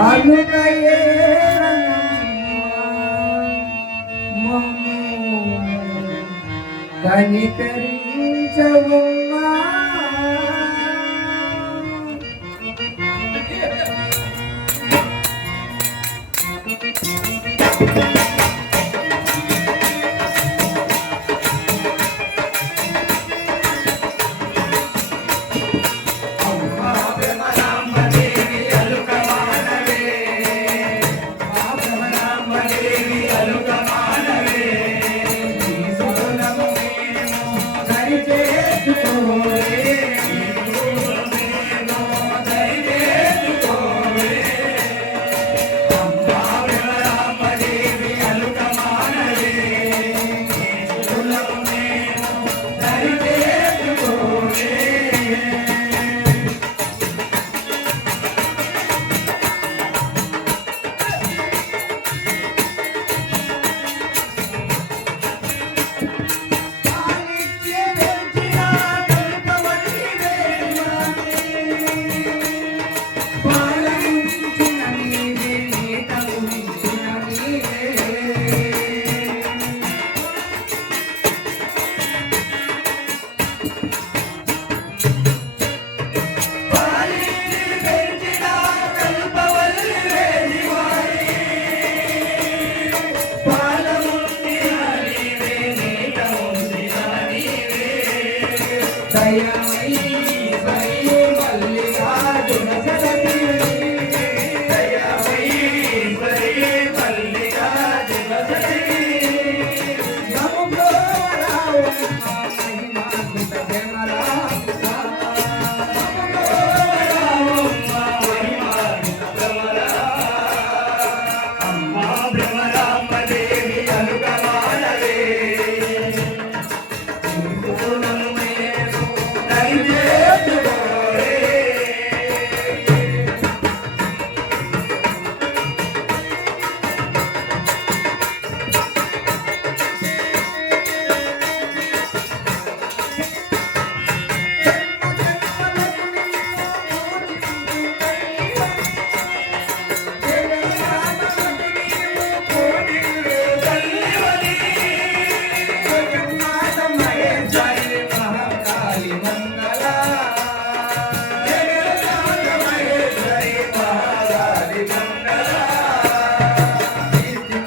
అనుకయే కనికరించవున్నా Thank Brahmadevi అలుకమా దయమయ్యా